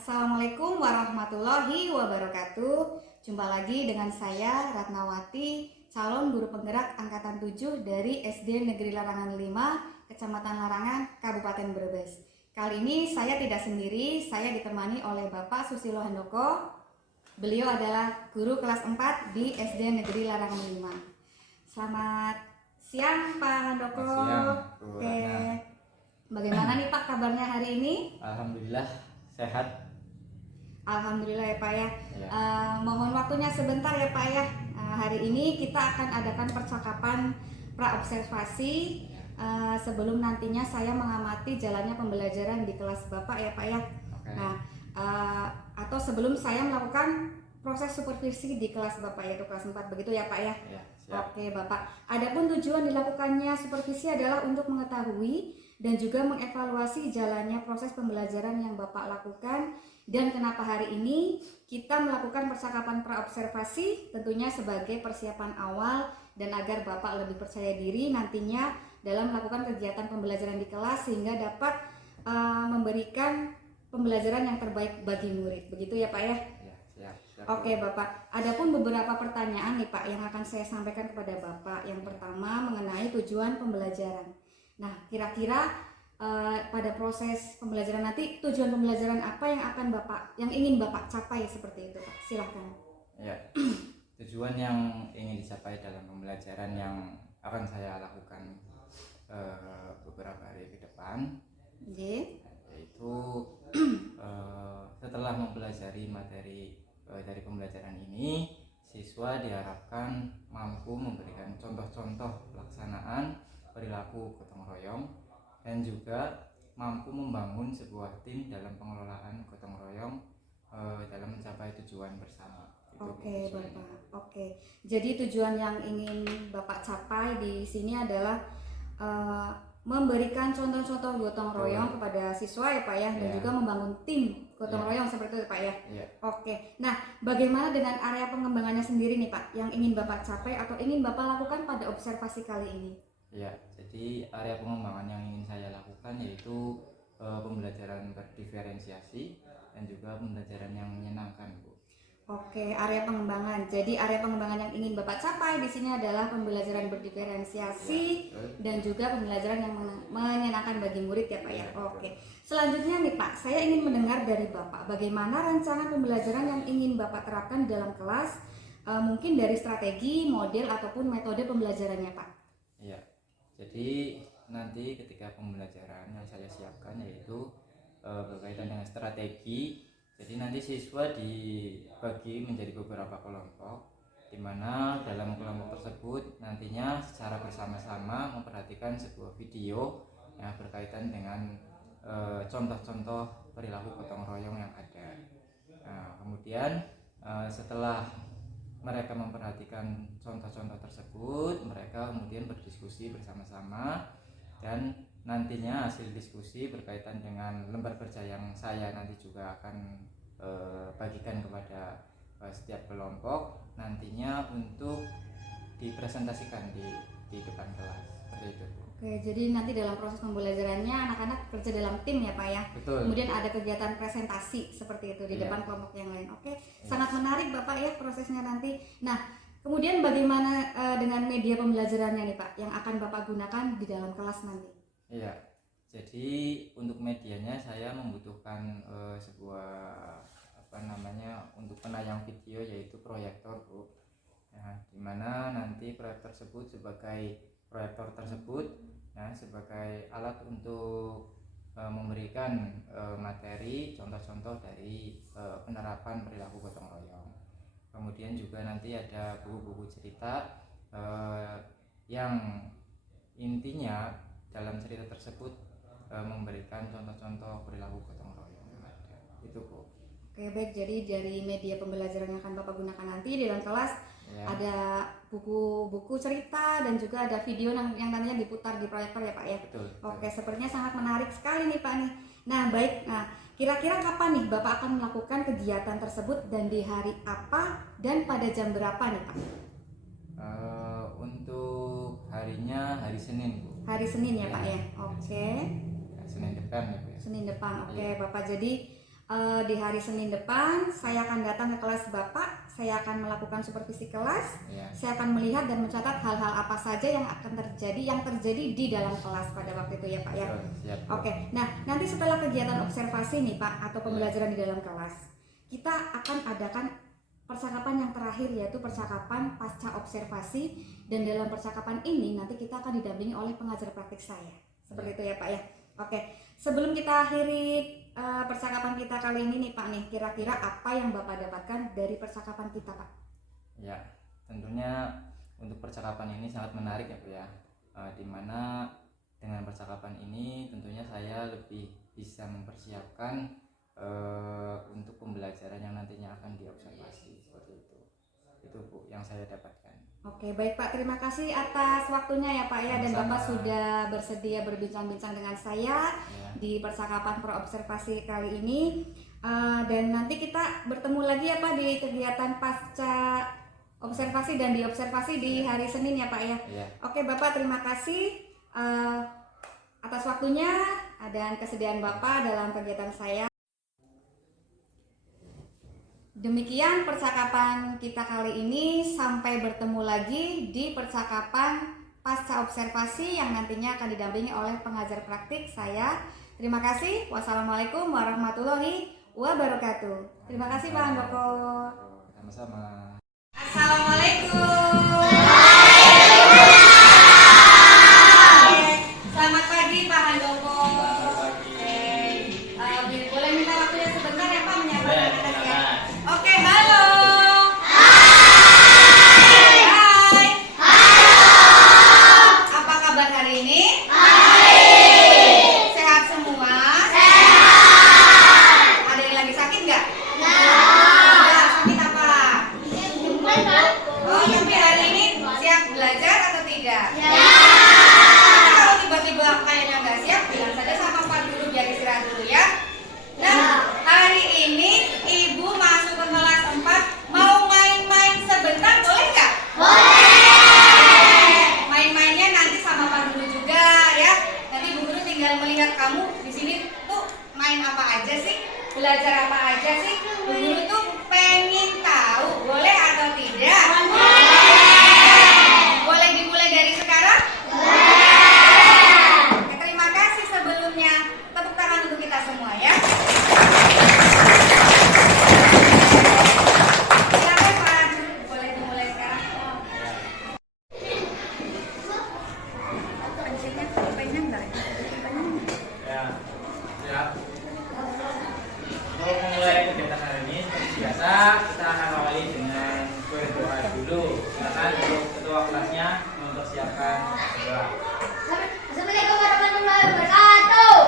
Assalamualaikum warahmatullahi wabarakatuh. Jumpa lagi dengan saya Ratnawati, calon guru penggerak angkatan 7 dari SD Negeri Larangan 5, Kecamatan Larangan, Kabupaten Brebes. Kali ini saya tidak sendiri, saya ditemani oleh Bapak Susilo Handoko. Beliau adalah guru kelas 4 di SD Negeri Larangan 5. Selamat siang Pak Handoko. Siang, Bu Oke. Ratna. Bagaimana nih Pak kabarnya hari ini? Alhamdulillah sehat. Alhamdulillah ya Pak ya. Ya. Mohon waktunya sebentar ya Pak ya. Hari ini kita akan adakan percakapan praobservasi sebelum nantinya saya mengamati jalannya pembelajaran di kelas Bapak ya Pak ya. Oke. Nah, atau sebelum saya melakukan proses supervisi di kelas Bapak yaitu kelas 4 begitu ya Pak ya. Ya, siap. Oke Bapak. Adapun tujuan dilakukannya supervisi adalah untuk mengetahui dan juga mengevaluasi jalannya proses pembelajaran yang Bapak lakukan. Dan kenapa hari ini kita melakukan percakapan praobservasi tentunya sebagai persiapan awal dan agar Bapak lebih percaya diri nantinya dalam melakukan kegiatan pembelajaran di kelas sehingga dapat memberikan pembelajaran yang terbaik bagi murid. Begitu ya Pak ya? Ya, siap. Oke Bapak, adapun beberapa pertanyaan nih Pak yang akan saya sampaikan kepada Bapak. Yang pertama mengenai tujuan pembelajaran. Nah, kira-kira pada proses pembelajaran nanti tujuan pembelajaran apa yang ingin Bapak capai seperti itu Pak? Silahkan. Ya. Tujuan yang ingin dicapai dalam pembelajaran yang akan saya lakukan beberapa hari ke depan, yaitu setelah mempelajari materi dari pembelajaran ini, siswa diharapkan mampu memberikan contoh-contoh pelaksanaan perilaku gotong royong dan juga mampu membangun sebuah tim dalam pengelolaan gotong royong dalam mencapai tujuan bersama. Oke Bapak. Oke. Jadi tujuan yang ingin Bapak capai di sini adalah memberikan contoh-contoh gotong royong kepada siswa ya Pak ya, dan juga membangun tim gotong royong seperti itu Pak ya. Oke. Nah, bagaimana dengan area pengembangannya sendiri nih Pak yang ingin Bapak capai atau ingin Bapak lakukan pada observasi kali ini? Ya, jadi area pengembangan yang ingin saya lakukan yaitu pembelajaran berdiferensiasi dan juga pembelajaran yang menyenangkan, Bu. Oke, area pengembangan. Jadi area pengembangan yang ingin Bapak capai di sini adalah pembelajaran berdiferensiasi dan juga pembelajaran yang menyenangkan bagi murid ya Pak ya. Oke. Selanjutnya nih Pak, saya ingin mendengar dari Bapak bagaimana rancangan pembelajaran yang ingin Bapak terapkan dalam kelas, mungkin dari strategi, model ataupun metode pembelajarannya Pak. Iya. Jadi nanti ketika pembelajaran yang saya siapkan yaitu berkaitan dengan strategi. Jadi nanti siswa dibagi menjadi beberapa kelompok, di mana dalam kelompok tersebut nantinya secara bersama-sama memperhatikan sebuah video yang berkaitan dengan contoh-contoh perilaku gotong royong yang ada. Nah, kemudian setelah mereka memperhatikan contoh-contoh tersebut, mereka kemudian berdiskusi bersama-sama dan nantinya hasil diskusi berkaitan dengan lembar kerja yang saya nanti juga akan bagikan kepada setiap kelompok nantinya untuk dipresentasikan di depan kelas seperti itu. Oke, jadi nanti dalam proses pembelajarannya anak-anak kerja dalam tim ya Pak ya. Betul. Kemudian ada kegiatan presentasi seperti itu di depan kelompok yang lain. Oke, sangat menarik Bapak ya prosesnya nanti. Nah, kemudian bagaimana dengan media pembelajarannya nih Pak yang akan Bapak gunakan di dalam kelas nanti? Iya, jadi untuk medianya saya membutuhkan sebuah untuk penayang video yaitu proyektor, Bu. Nah, dimana nanti proyektor tersebut sebagai sebagai alat untuk memberikan materi contoh-contoh dari penerapan perilaku gotong royong. Kemudian juga nanti ada buku-buku cerita yang intinya dalam cerita tersebut memberikan contoh-contoh perilaku gotong royong yang ada. Itu, Bu. Oke baik, jadi dari media pembelajaran yang akan Bapak gunakan nanti di dalam kelas ada buku-buku cerita dan juga ada video yang nantinya diputar di proyektor ya Pak ya. Betul. Oke, sepertinya sangat menarik sekali nih Pak nih. Nah baik, kira-kira kapan nih Bapak akan melakukan kegiatan tersebut dan di hari apa dan pada jam berapa nih Pak? Untuk harinya hari Senin, Bu. Hari Senin ya Pak ya. Oke. Senin depan ya, Bu. Senin depan. Oke Bapak, jadi di hari Senin depan saya akan datang ke kelas Bapak, saya akan melakukan supervisi kelas, Ya. saya akan melihat dan mencatat hal-hal apa saja yang akan terjadi di dalam kelas pada waktu itu ya Pak ya. Siap. Oke, nah nanti setelah kegiatan observasi nih Pak atau pembelajaran di dalam kelas, kita akan adakan percakapan yang terakhir yaitu percakapan pasca observasi, dan dalam percakapan ini nanti kita akan didampingi oleh pengajar praktik saya. Seperti itu ya Pak ya. Oke, sebelum kita akhiri percakapan kita kali ini nih Pak nih, kira-kira apa yang Bapak dapatkan dari percakapan kita Pak? Ya, tentunya untuk percakapan ini sangat menarik ya Bu ya. Dimana dengan percakapan ini tentunya saya lebih bisa mempersiapkan untuk pembelajaran yang nantinya akan diobservasi, seperti itu Bu yang saya dapatkan. Oke, baik Pak, terima kasih atas waktunya ya Pak ya, dan Sama-sama. Bapak sudah bersedia berbincang-bincang dengan saya Ya. di percakapan pro-observasi kali ini. Dan nanti kita bertemu lagi ya Pak di kegiatan pasca observasi dan diobservasi di hari Senin ya Pak ya. Ya. Oke Bapak, terima kasih atas waktunya dan kesediaan Bapak dalam kegiatan saya. Demikian percakapan kita kali ini, sampai bertemu lagi di percakapan pasca observasi yang nantinya akan didampingi oleh pengajar praktik saya. Terima kasih. Wassalamualaikum warahmatullahi wabarakatuh. Terima kasih Pak Handoko. Sama-sama. Assalamualaikum. Selamat pagi Pak Handoko. Boleh minta waktunya sebentar ya Pak menyampaikan atas ya. Oke, halo. Hai. Apa kabar hari ini? Sehat semua? Ada yang lagi sakit nggak? Nggak. Sakit apa? Oh, tapi hari ini siap belajar atau tidak? Kalau tiba-tiba kayaknya nggak siap, bilang saja sama Pak dulu biar istirahat dulu ya. Nah, hari ini Ibu masuk ke kelas 4, mau main-main sebentar, boleh nggak? Boleh. Main-mainnya nanti sama Pak dulu juga ya. Nanti Bu Guru tinggal melihat kamu di sini tuh main apa aja sih, belajar apa aja sih. Bu Guru tuh pengen tahu, boleh atau tidak? Boleh dimulai dari sekarang? Oke, terima kasih sebelumnya. Tepuk tangan untuk kita semua ya. Silakan Pak, boleh dimulai sekarang. Pensilnya, pennya enggak? Ya. Siap. Untuk memulai kegiatan hari ini seperti biasa, kita akan awali dengan berdoa dulu. Silakan untuk ketua kelasnya mempersiapkan doa. Assalamualaikum warahmatullahi wabarakatuh.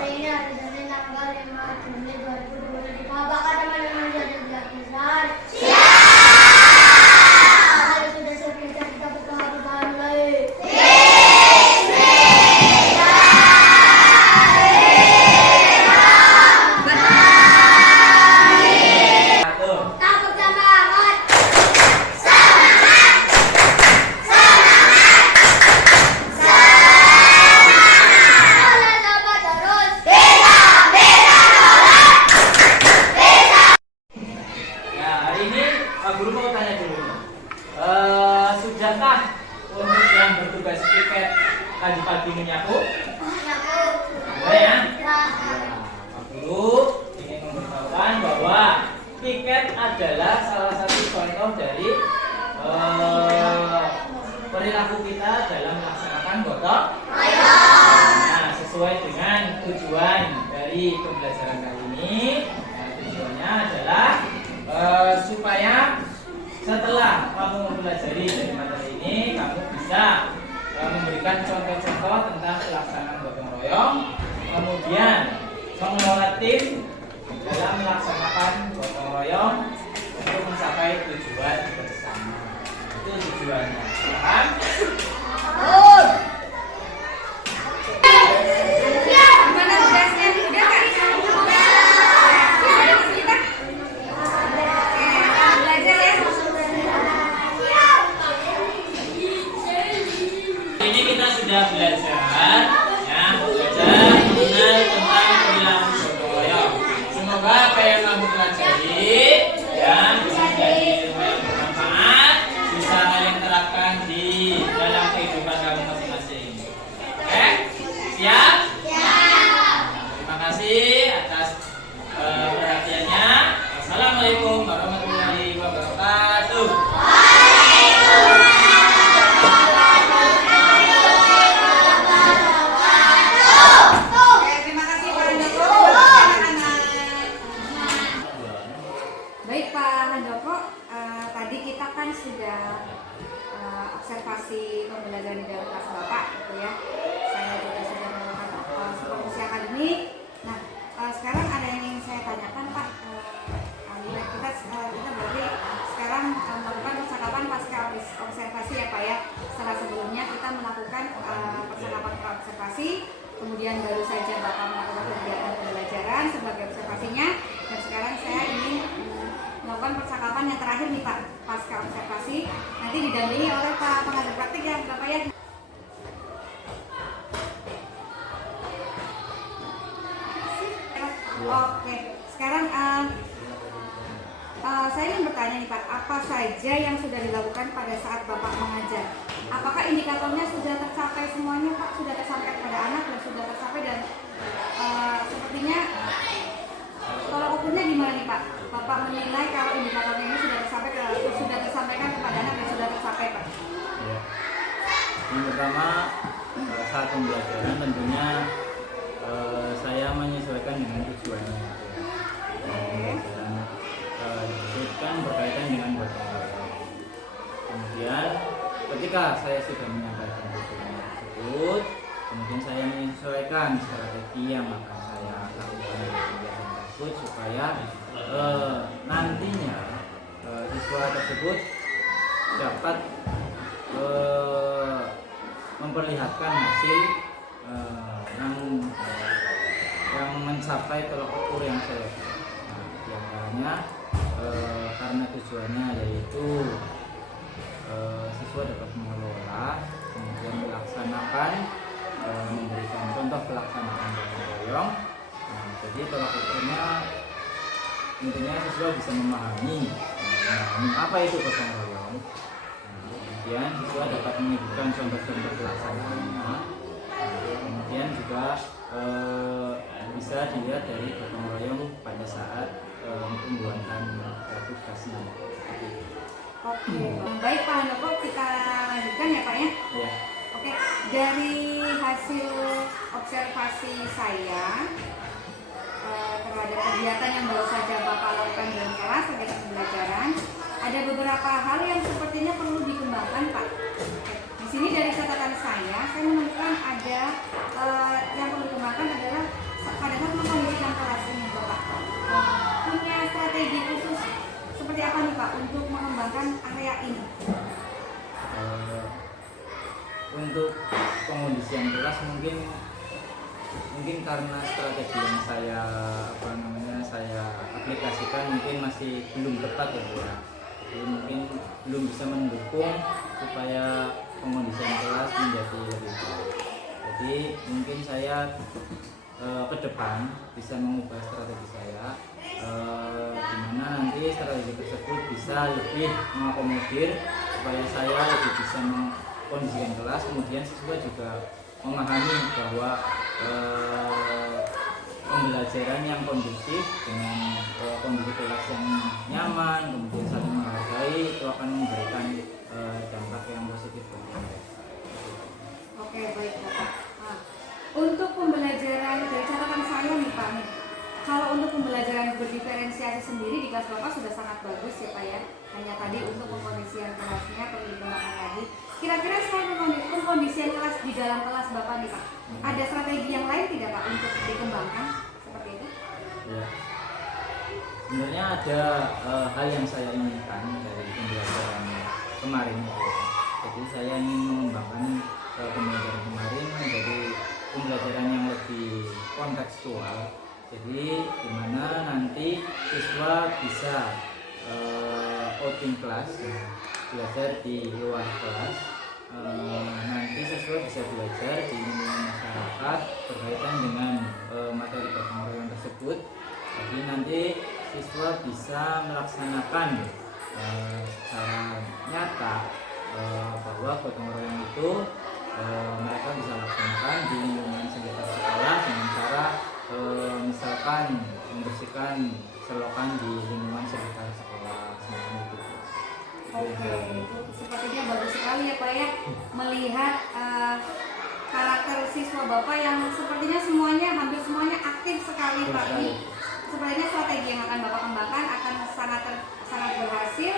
Hari ini hari Senin tanggal 5 Juni 2020. Apakah teman-teman sudah belajar? Siap. Kalau sudah siap belajar, kita buka Al-Quran mulai. Satu. Takut semangat. Sekolah sama terus. Ya, hari ini Pak Guru mau tanya dulu. Sudahkah untuk yang bertugas piket tadi pagi menyapu? Boleh ya? Pak Guru ingin memberitahukan bahwa piket adalah salah satu contoh dari perilaku kita dalam melaksanakan gotong royong. Nah, sesuai dengan tujuan dari pembelajaran kali ini, tujuannya adalah supaya setelah kamu mempelajari dari materi ini, kamu bisa memberikan contoh-contoh tentang pelaksanaan gotong royong, kemudian mengelola tim dalam melaksanakan gotong royong untuk mencapai tujuan bersama. Itu tujuannya, paham? Gimana tugasnya? Udah kan? Ada di kita? Oke, belajar ya. sudah observasi pembelajaran di dalam kelas Bapak gitu ya. Saya juga sudah melakukan supervisi akademik. Nah, sekarang ada yang ingin saya tanyakan Pak. Kita berarti sekarang melakukan percakapan pasca observasi ya Pak ya. Setelah sebelumnya kita melakukan percakapan observasi, kemudian baru saja Bapak melakukan kegiatan pembelajaran sebagai observasinya, dan sekarang saya ingin melakukan percakapan yang terakhir nih Pak pasca observasi, nanti didampingi oleh Pak pengajar praktik ya Bapak ya. Oke, sekarang saya ingin bertanya nih Pak, apa saja yang sudah dilakukan pada saat Bapak mengajar? Apakah indikatornya sudah tercapai semuanya Pak? Sudah tercapai kepada anak dan sudah tercapai, dan sepertinya tolak ukurnya gimana nih Pak? Bapak menilai kalau indikatornya ini sudah tersampaikan kepada anak dan sudah tercapai Pak? Ya. Yang pertama, saat pembelajaran tentunya saya menyesuaikan dengan tujuannya. Kan berkaitan dengan gotong royong. Kemudian ketika saya sudah menyampaikan tujuan tersebut, kemudian saya menyesuaikan strategi yang akan saya lakukan dalam kegiatan tersebut supaya nantinya siswa tersebut dapat memperlihatkan hasil yang mencapai tolak ukur yang saya. Di antaranya karena tujuannya yaitu siswa dapat mengelola, kemudian melaksanakan, memberikan contoh pelaksanaan gotong royong. Jadi tolak ukurnya intinya siswa bisa memahami apa itu gotong royong. Kemudian siswa dapat menyebutkan contoh-contoh pelaksanaannya. Kemudian juga bisa dilihat dari gotong royong pada saat pembuatan tugasnya. Oke, baik Pak Handoko, kita lanjutkan ya Pak ya. Ya. Oke, dari hasil observasi saya terhadap kegiatan yang baru saja Bapak lakukan dalam kelas, kegiatan pembelajaran, ada beberapa hal yang sepertinya perlu dikembangkan Pak. Di sini dari catatan saya menemukan ada yang perlu dikembangkan adalah pada saat mengkondisikan kelas ini Bapak. Punya strategi khusus seperti apa nih Pak untuk mengembangkan area ini? Untuk pengondisian kelas mungkin karena strategi yang saya saya aplikasikan mungkin masih belum tepat ya Bu ya. Jadi mungkin belum bisa mendukung supaya pengondisian kelas menjadi lebih baik. Jadi mungkin saya ke depan bisa mengubah strategi saya, di mana nanti strategi tersebut bisa lebih mengakomodir supaya saya lebih bisa mengkondisikan kelas, kemudian siswa juga memahami bahwa pembelajaran yang kondusif dengan kondisi kelas yang nyaman, kemudian saling menghargai, itu akan memberikan dampak yang positif bagi mereka. Oke, baik Bapak. Untuk pembelajaran dari catatan saya nih Pak, kalau untuk pembelajaran berdiferensiasi sendiri di kelas Bapak sudah sangat bagus ya Pak ya. Hanya tadi untuk pengkondisian kelasnya perlu dikembangkan lagi. Kira-kira selain pengkondisian kelas di dalam kelas Bapak nih Pak, ada strategi yang lain tidak Pak untuk dikembangkan seperti itu? Ya. Sebenarnya ada hal yang saya inginkan dari pembelajaran kemarin ya. Jadi saya ingin mengembangkan pembelajaran kemarin menjadi pembelajaran yang lebih kontekstual. Jadi dimana nanti siswa bisa outing kelas, belajar di luar kelas. Nanti siswa bisa belajar di lingkungan masyarakat berkaitan dengan materi gotong royong tersebut. Jadi nanti siswa bisa melaksanakan secara nyata bahwa gotong royong itu mereka bisa laksanakan di lingkungan sekitar sekolah dengan cara misalkan membersihkan selokan di lingkungan sekitar sekolah semacam itu. Oke, sepertinya bagus sekali ya Pak ya, melihat karakter siswa Bapak yang sepertinya hampir semuanya aktif sekali Pak. Ini sepertinya strategi yang akan Bapak kembangkan akan sangat berhasil